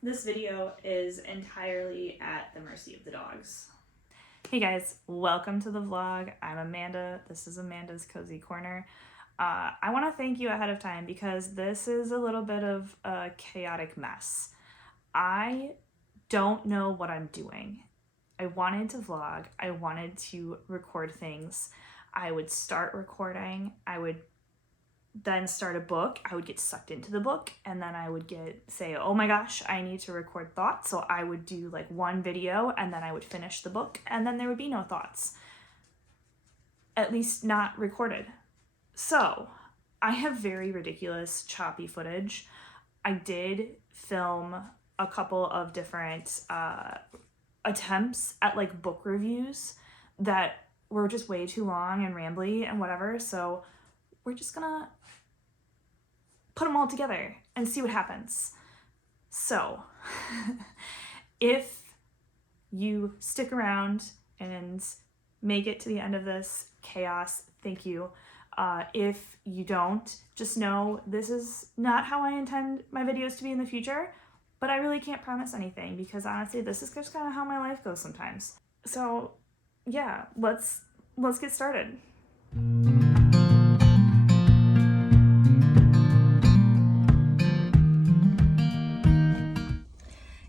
This video is entirely at the mercy of the dogs. Hey guys, welcome to the vlog. I'm Amanda. This is Amanda's Cozy Corner. I want to thank you ahead of time because this is a little bit of a chaotic mess. I don't know what I'm doing. I wanted to vlog. I wanted to record things. I would start recording. I would then start a book. I would get sucked into the book, and then I would say, oh my gosh, I need to record thoughts. So I would do like one video, and then I would finish the book, and then there would be no thoughts, at least not recorded. So I have very ridiculous choppy footage. I did film a couple of different attempts at like book reviews that were just way too long and rambly and whatever. So we're just gonna put them all together and see what happens. So if you stick around and make it to the end of this chaos, thank you. If you don't, just know this is not how I intend my videos to be in the future, but I really can't promise anything because honestly, this is just kind of how my life goes sometimes. So yeah, let's get started.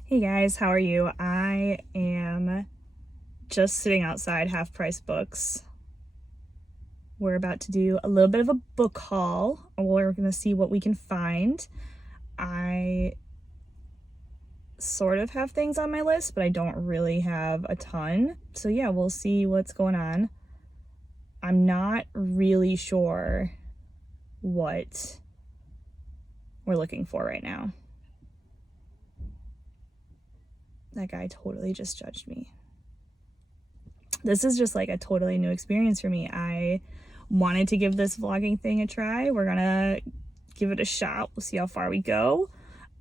Hey guys, how are you? I am just sitting outside Half Price Books. We're about to do a little bit of a book haul. We're gonna see what we can find. I sort of have things on my list, but I don't really have a ton. So yeah, we'll see what's going on. I'm not really sure what we're looking for right now. That guy totally just judged me. This is just like a totally new experience for me. I wanted to give this vlogging thing a try. We're gonna give it a shot. We'll see how far we go.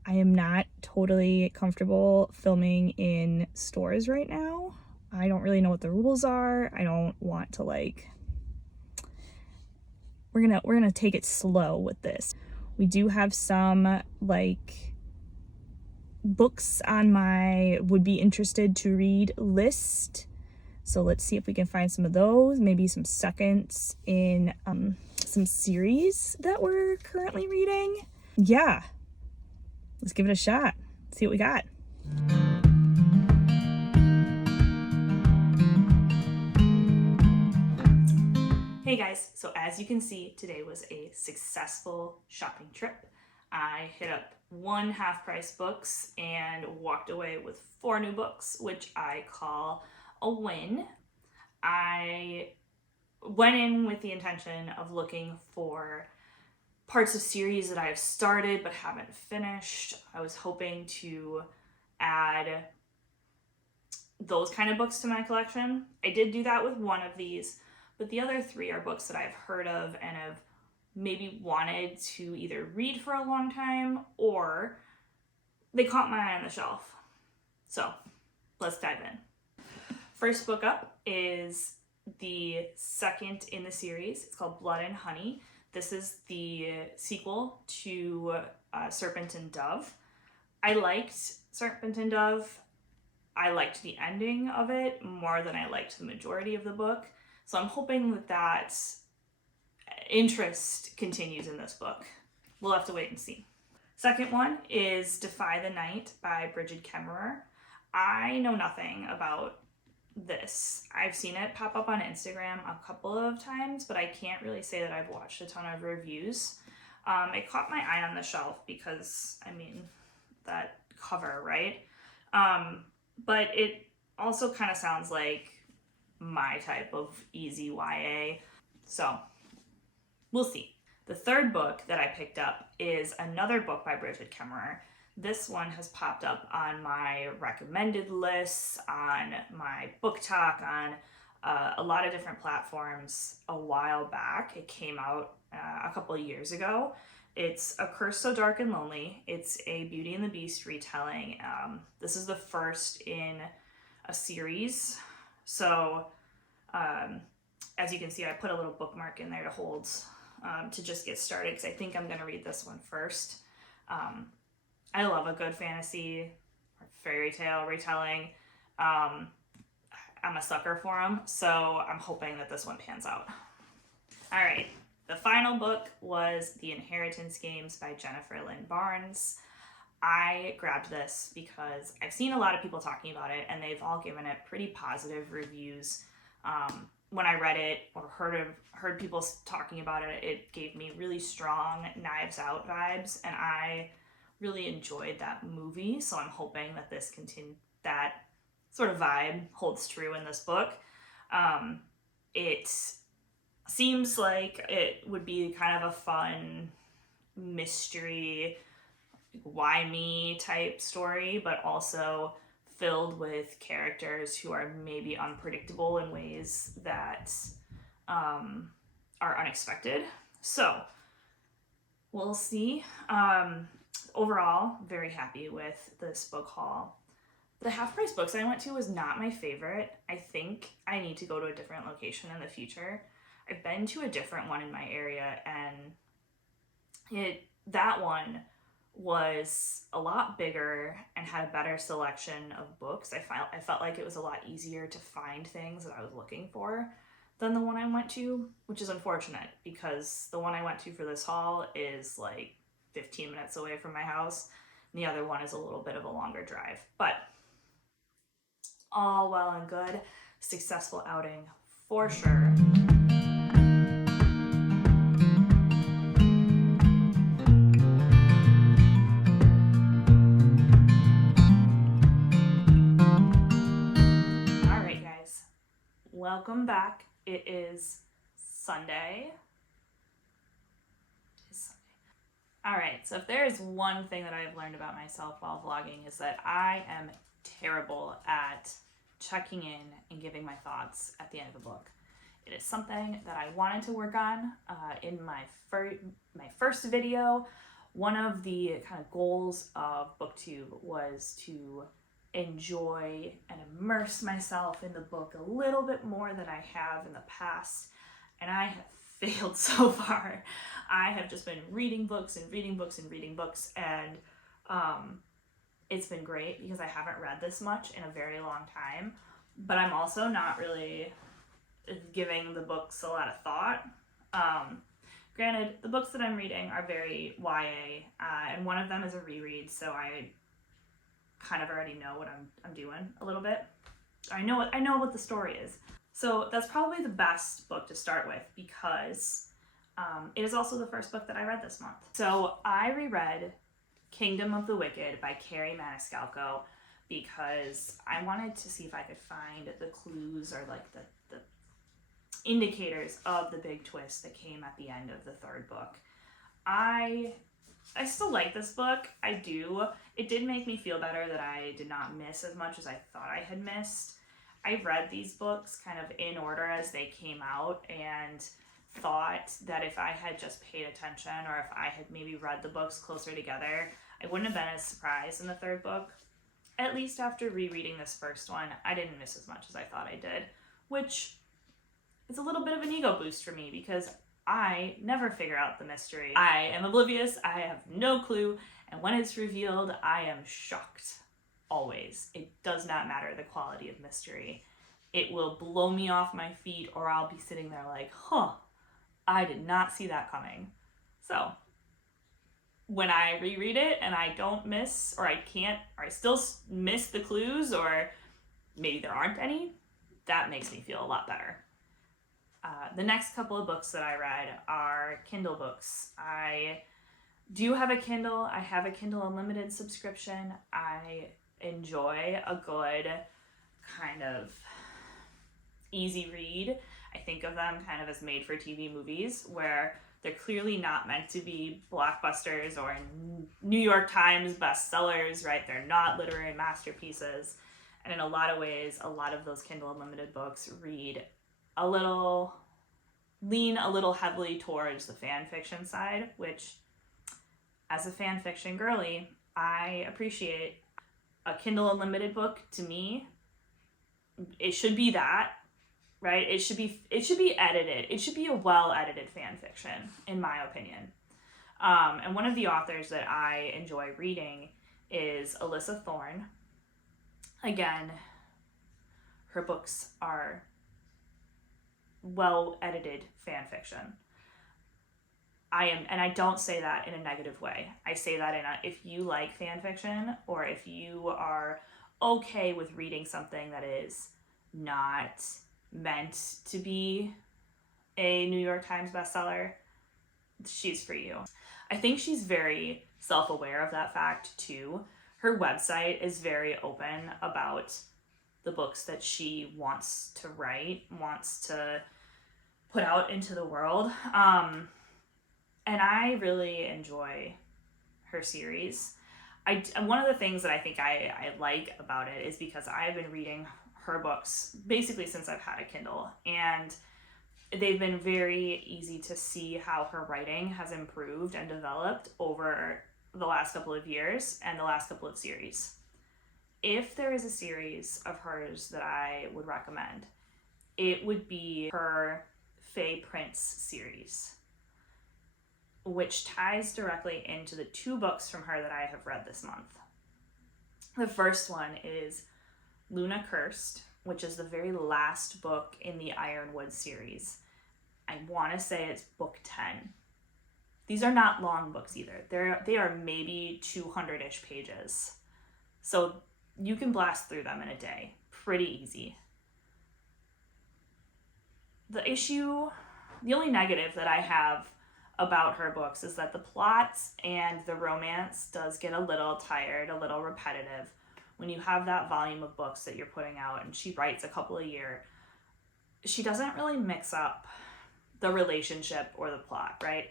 I am not totally comfortable filming in stores right now. I don't really know what the rules are. I don't want to we're gonna take it slow with this. We do have some like books on my would be interested to read list. So let's see if we can find some of those, maybe some seconds in some series that we're currently reading. Yeah, let's give it a shot. See what we got. Hey guys, so as you can see, today was a successful shopping trip. I hit up one Half Price Books and walked away with 4 new books, which I call a win. I went in with the intention of looking for parts of series that I have started but haven't finished. I was hoping to add those kind of books to my collection. I did do that with one of these, but the other 3 are books that I've heard of and have maybe wanted to either read for a long time or they caught my eye on the shelf. So let's dive in. First book up is the second in the series. It's called Blood and Honey. This is the sequel to Serpent and Dove. I liked Serpent and Dove. I liked the ending of it more than I liked the majority of the book. So I'm hoping that interest continues in this book. We'll have to wait and see. Second one is Defy the Night by Brigid Kemmerer. I know nothing about this. I've seen it pop up on Instagram a couple of times, but I can't really say that I've watched a ton of reviews. It caught my eye on the shelf because, I mean, that cover, right? But it also kind of sounds like my type of easy YA. So we'll see. The third book that I picked up is another book by Brigid Kemmerer. This one has popped up on my recommended lists, on my BookTok, on a lot of different platforms a while back. It came out a couple of years ago. It's A Curse So Dark and Lonely. It's a Beauty and the Beast retelling. This is the first in a series. So as you can see, I put a little bookmark in there to hold to just get started because I think I'm going to read this one first. I love a good fantasy or fairy tale retelling. I'm a sucker for them, so I'm hoping that this one pans out. All right, the final book was The Inheritance Games by Jennifer Lynn Barnes. I grabbed this because I've seen a lot of people talking about it, and they've all given it pretty positive reviews. When I read it or heard people talking about it, it gave me really strong Knives Out vibes, and I really enjoyed that movie. So I'm hoping that that sort of vibe holds true in this book. It seems like it would be kind of a fun mystery, why me type story, but also filled with characters who are maybe unpredictable in ways that are unexpected. So we'll see. Overall, very happy with this book haul. The Half Price Books I went to was not my favorite. I think I need to go to a different location in the future. I've been to a different one in my area, and that one was a lot bigger and had a better selection of books. I felt like it was a lot easier to find things that I was looking for than the one I went to, which is unfortunate because the one I went to for this haul is like 15 minutes away from my house, and the other one is a little bit of a longer drive. But all well and good. Successful outing for sure. Welcome back. It is Sunday. All right, so if there is one thing that I've learned about myself while vlogging is that I am terrible at checking in and giving my thoughts at the end of a book. It is something that I wanted to work on in my first video. One of the kind of goals of BookTube was to enjoy and immerse myself in the book a little bit more than I have in the past, and I have failed so far. I have just been reading books and reading books and reading books, and it's been great because I haven't read this much in a very long time, but I'm also not really giving the books a lot of thought. Granted, the books that I'm reading are very YA, and one of them is a reread, so I kind of already know what I'm doing a little bit. I know what the story is. So that's probably the best book to start with because it is also the first book that I read this month. So I reread Kingdom of the Wicked by Kerri Maniscalco because I wanted to see if I could find the clues or like the indicators of the big twist that came at the end of the third book. I still like this book. I do. It did make me feel better that I did not miss as much as I thought I had missed. I read these books kind of in order as they came out and thought that if I had just paid attention or if I had maybe read the books closer together, I wouldn't have been as surprised in the third book. At least after rereading this first one, I didn't miss as much as I thought I did, which is a little bit of an ego boost for me because I never figure out the mystery. I am oblivious, I have no clue, and when it's revealed, I am shocked. Always. It does not matter the quality of mystery. It will blow me off my feet, or I'll be sitting there like, I did not see that coming. So, when I reread it and I don't miss, or I still miss the clues, or maybe there aren't any, that makes me feel a lot better. The next couple of books that I read are Kindle books. I do have a Kindle. I have a Kindle Unlimited subscription. I enjoy a good kind of easy read. I think of them kind of as made-for-TV movies where they're clearly not meant to be blockbusters or New York Times bestsellers, right? They're not literary masterpieces. And in a lot of ways, a lot of those Kindle Unlimited books lean a little heavily towards the fan fiction side, which as a fan fiction girly, I appreciate. A Kindle Unlimited book, to me, it should be that, right? It should be edited. It should be a well-edited fan fiction, in my opinion. And one of the authors that I enjoy reading is Alyssa Thorne. Again, her books are well-edited fan fiction. And I don't say that in a negative way. I say that if you like fan fiction, or if you are okay with reading something that is not meant to be a New York Times bestseller, she's for you. I think she's very self-aware of that fact too. Her website is very open about the books that she wants to write, wants to put out into the world. And I really enjoy her series. One of the things that I think I like about it is because I've been reading her books basically since I've had a Kindle, and they've been very easy to see how her writing has improved and developed over the last couple of years and the last couple of series. If there is a series of hers that I would recommend, it would be her Fae Prince series, which ties directly into the 2 books from her that I have read this month. The first one is Luna Cursed, which is the very last book in the Ironwood series. I want to say it's book 10. These are not long books either. They are maybe 200-ish pages. So you can blast through them in a day. Pretty easy. The only negative that I have about her books is that the plot and the romance does get a little tired, a little repetitive. When you have that volume of books that you're putting out, and she writes a couple a year, she doesn't really mix up the relationship or the plot, right?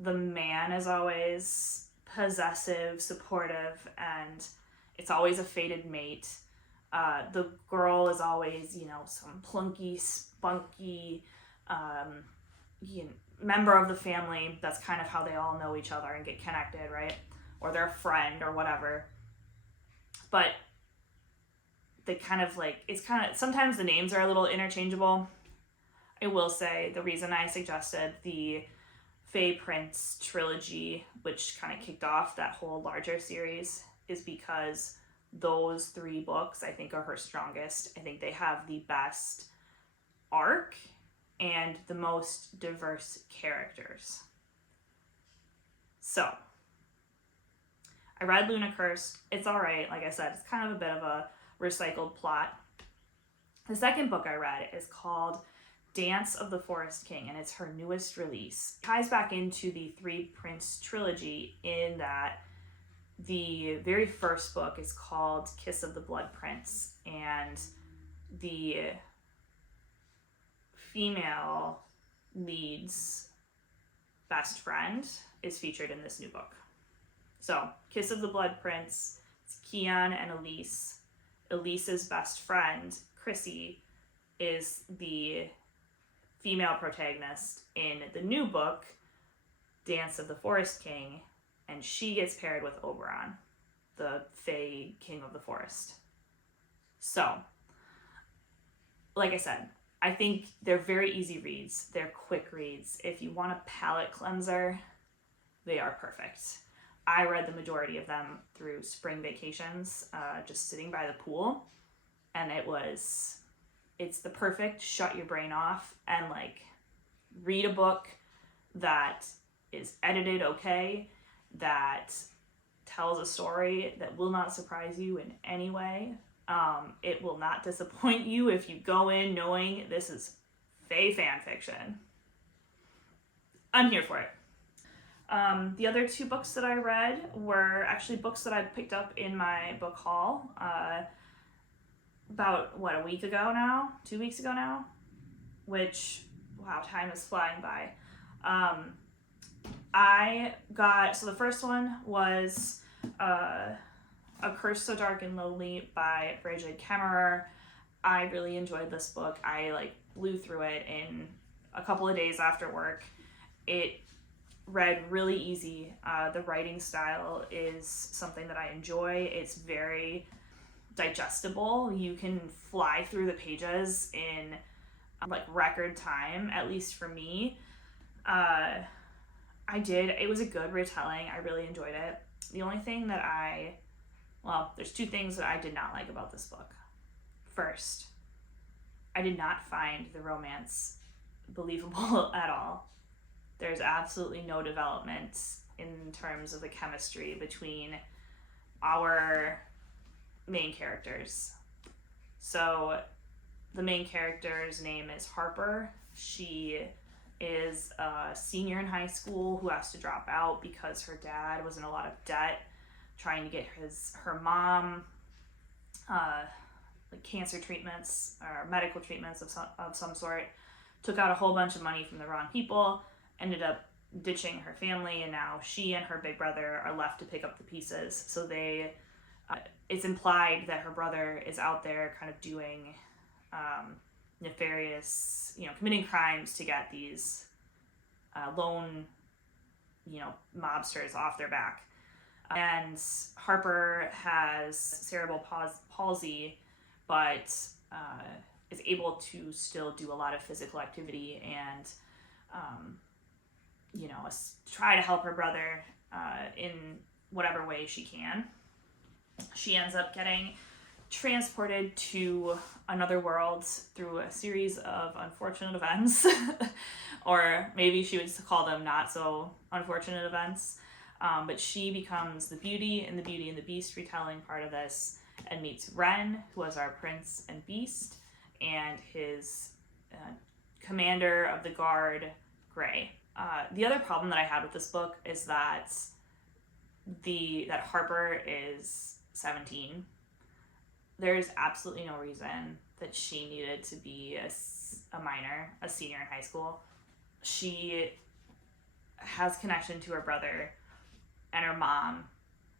The man is always possessive, supportive, and it's always a fated mate. The girl is always, some plunky, spunky, member of the family. That's kind of how they all know each other and get connected, right? Or they're a friend or whatever. But they sometimes the names are a little interchangeable. I will say the reason I suggested the Fae Prince trilogy, which kind of kicked off that whole larger series, is because those 3 books I think are her strongest. I think they have the best arc and the most diverse characters. So, I read Luna Cursed. It's alright, like I said, it's kind of a bit of a recycled plot. The second book I read is called Dance of the Forest King, and it's her newest release. It ties back into the 3 Prince trilogy in that the very first book is called Kiss of the Blood Prince, and the female lead's best friend is featured in this new book. So, Kiss of the Blood Prince, it's Kian and Elise. Elise's best friend, Chrissy, is the female protagonist in the new book, Dance of the Forest King, and she gets paired with Oberon, the Fae King of the Forest. So, like I said, I think they're very easy reads. They're quick reads. If you want a palate cleanser, they are perfect. I read the majority of them through spring vacations, just sitting by the pool, and it's the perfect shut your brain off and read a book that is edited okay, that tells a story that will not surprise you in any way. It will not disappoint you if you go in knowing this is Fae fan fiction. I'm here for it. The other 2 books that I read were actually books that I picked up in my book haul about, a week ago now? 2 weeks ago now? Which, wow, time is flying by. So the first one was A Curse So Dark and Lonely by Brigid Kemmerer. I really enjoyed this book. I blew through it in a couple of days after work. It read really easy. The writing style is something that I enjoy. It's very digestible. You can fly through the pages in record time, at least for me. It was a good retelling. I really enjoyed it. The only thing that there's two things that I did not like about this book. First, I did not find the romance believable at all. There's absolutely no development in terms of the chemistry between our main characters. So the main character's name is Harper. She is a senior in high school who has to drop out because her dad was in a lot of debt trying to get her mom cancer treatments or medical treatments of some sort. Took out a whole bunch of money from the wrong people, ended up ditching her family, and now she and her big brother are left to pick up the pieces. So it's implied that her brother is out there kind of doing nefarious, committing crimes to get these lone, mobsters off their back. And Harper has cerebral palsy, but is able to still do a lot of physical activity and, try to help her brother in whatever way she can. She ends up getting transported to another world through a series of unfortunate events, or maybe she would call them not so unfortunate events. But she becomes the Beauty in the Beauty and the Beast retelling part of this, and meets Ren, who was our Prince and Beast, and his commander of the guard, Gray. The other problem that I had with this book is that Harper is 17. There's absolutely no reason that she needed to be a minor, a senior in high school. She has connection to her brother and her mom,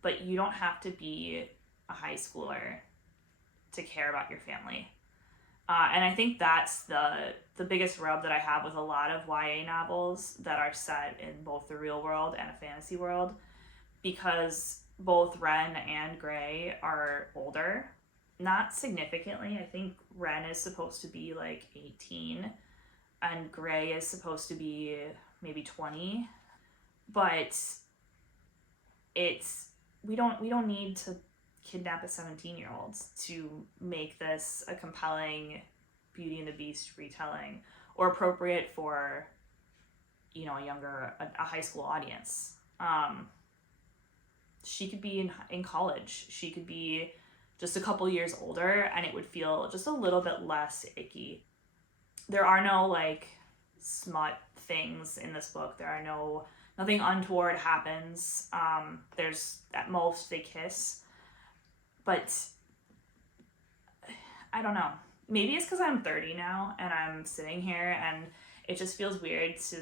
but you don't have to be a high schooler to care about your family. And I think that's the biggest rub that I have with a lot of YA novels that are set in both the real world and a fantasy world, because both Ren and Gray are older. Not significantly. I think Ren is supposed to be like 18 and Gray is supposed to be maybe 20. But we don't need to kidnap a 17-year-old to make this a compelling Beauty and the Beast retelling, or appropriate for a high school audience. She could be in college. She could be just a couple years older, and it would feel just a little bit less icky. There are no smut things in this book. Nothing untoward happens. There's at most they kiss, but I don't know. Maybe it's because I'm 30 now and I'm sitting here and it just feels weird to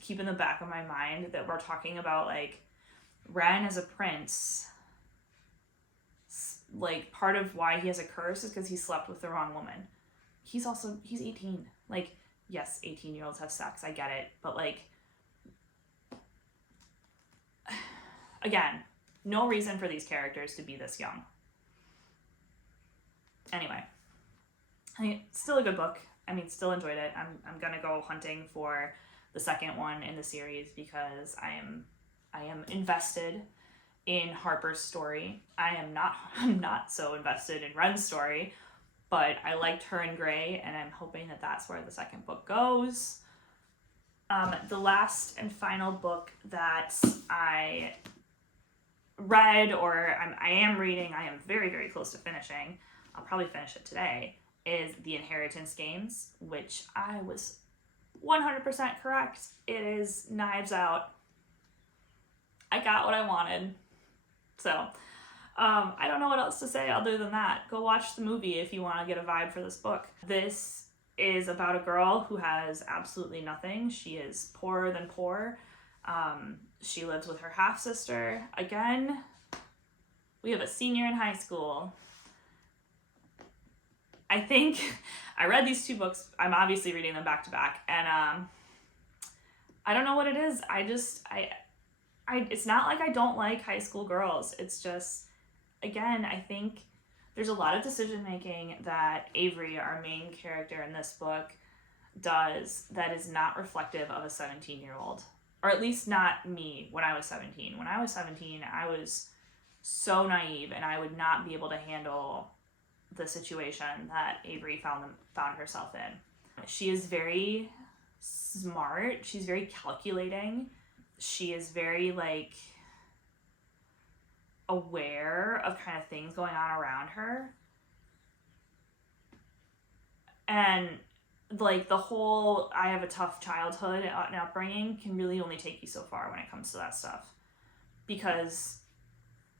keep in the back of my mind that we're talking about Ren as a prince. Part of why he has a curse is because he slept with the wrong woman. He's 18. Yes, 18-year-olds have sex. I get it. But again, no reason for these characters to be this young. Anyway, still a good book. Still enjoyed it. I'm gonna go hunting for the second one in the series because I am invested in Harper's story. I'm not so invested in Ren's story, but I liked her and Gray, and I'm hoping that that's where the second book goes. The last and final book that I read, or I am reading, I am very, very close to finishing, I'll probably finish it today, is The Inheritance Games, which I was 100% correct. It is Knives Out. I got what I wanted. So, I don't know what else to say other than that. Go watch the movie if you want to get a vibe for this book. This is about a girl who has absolutely nothing. She is poorer than poor. She lives with her half-sister. Again, we have a senior in high school. I think I read these two books. I'm obviously reading them back to back, and I don't know what it is. It's not like I don't like high school girls. It's just, again, I think there's a lot of decision making that Avery, our main character in this book, does that is not reflective of a 17-year-old. or at least not me when I was 17. When I was 17, I was so naive, and I would not be able to handle the situation that Avery found herself in. She is very smart. She's very calculating. She is very like aware of kind of things going on around her. And like the whole I have a tough childhood and upbringing can really only take you so far when it comes to that stuff. Because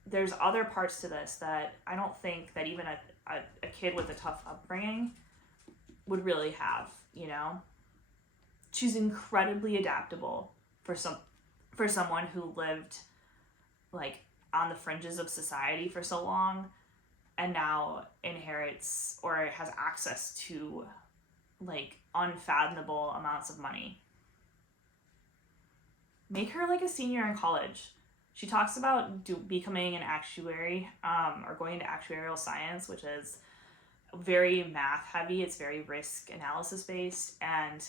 there's other parts to this that I don't think that even a kid with a tough upbringing would really have, you know? She's incredibly adaptable for someone who lived like on the fringes of society for so long and now inherits or has access to like unfathomable amounts of money. Make her like a senior in college. She talks about becoming an actuary or going into actuarial science, which is very math heavy. It's very risk analysis based, and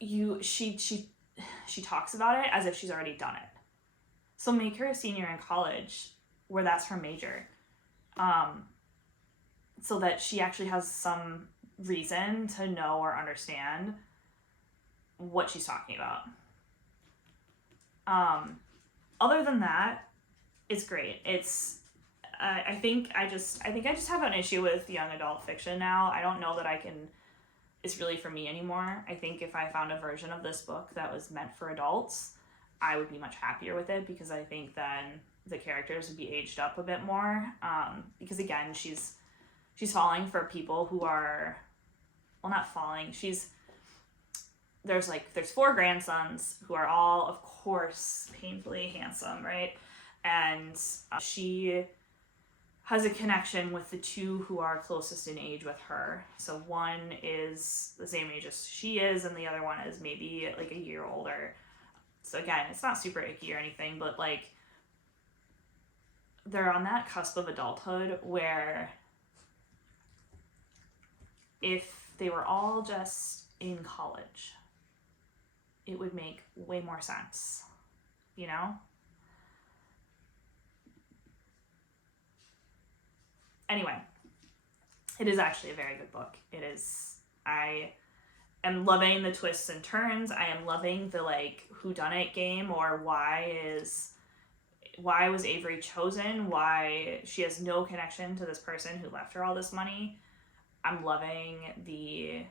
she talks about it as if she's already done it. So make her a senior in college where that's her major, so that she actually has some reason to know or understand what she's talking about. Other than that, it's great. I think I just have an issue with young adult fiction now. I don't know that it's really for me anymore. I think if I found a version of this book that was meant for adults, I would be much happier with it, because I think then the characters would be aged up a bit more. Because again, she's falling for people who are, well, not falling. There's 4 grandsons who are all, of course, painfully handsome, right? And she has a connection with the 2 who are closest in age with her. So one is the same age as she is, and the other one is maybe like a year older. So again, it's not super icky or anything, but like they're on that cusp of adulthood where if they were all just in college, it would make way more sense, you know? Anyway, it is actually a very good book. It is. I am loving the twists and turns. I am loving the like whodunit game, or why was Avery chosen? Why she has no connection to this person who left her all this money. I'm loving the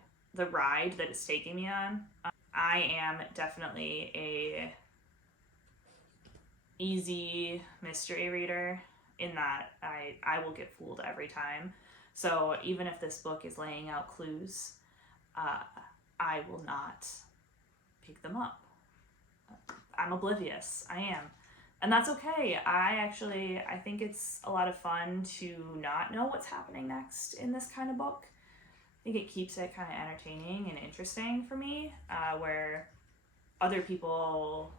ride that it's taking me on. I am definitely a easy mystery reader in that I will get fooled every time. So even if this book is laying out clues, I will not pick them up. I'm oblivious. I am. And that's okay. I think it's a lot of fun to not know what's happening next in this kind of book. I think it keeps it kind of entertaining and interesting for me, where other people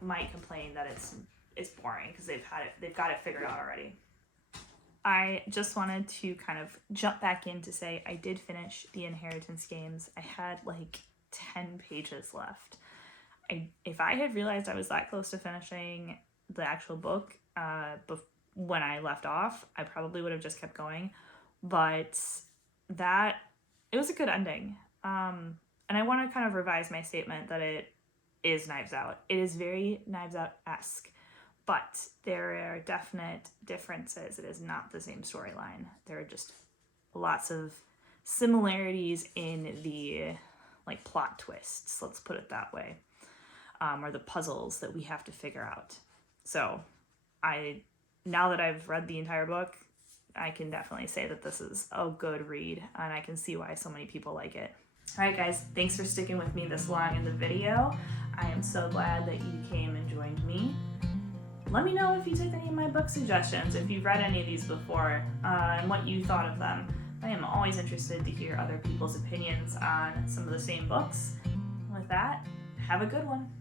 might complain that it's boring because they've got it figured out already. I just wanted to kind of jump back in to say I did finish the Inheritance Games. I had like 10 pages left. If I had realized I was that close to finishing the actual book when I left off, I probably would have just kept going. But it was a good ending. And I want to kind of revise my statement that it is Knives Out. It is very Knives Out-esque, but there are definite differences. It is not the same storyline. There are just lots of similarities in the like plot twists, let's put it that way, or the puzzles that we have to figure out. So now that I've read the entire book, I can definitely say that this is a good read, and I can see why so many people like it. All right, guys, thanks for sticking with me this long in the video. I am so glad that you came and joined me. Let me know if you took any of my book suggestions, if you've read any of these before, and what you thought of them. I am always interested to hear other people's opinions on some of the same books. With that, have a good one.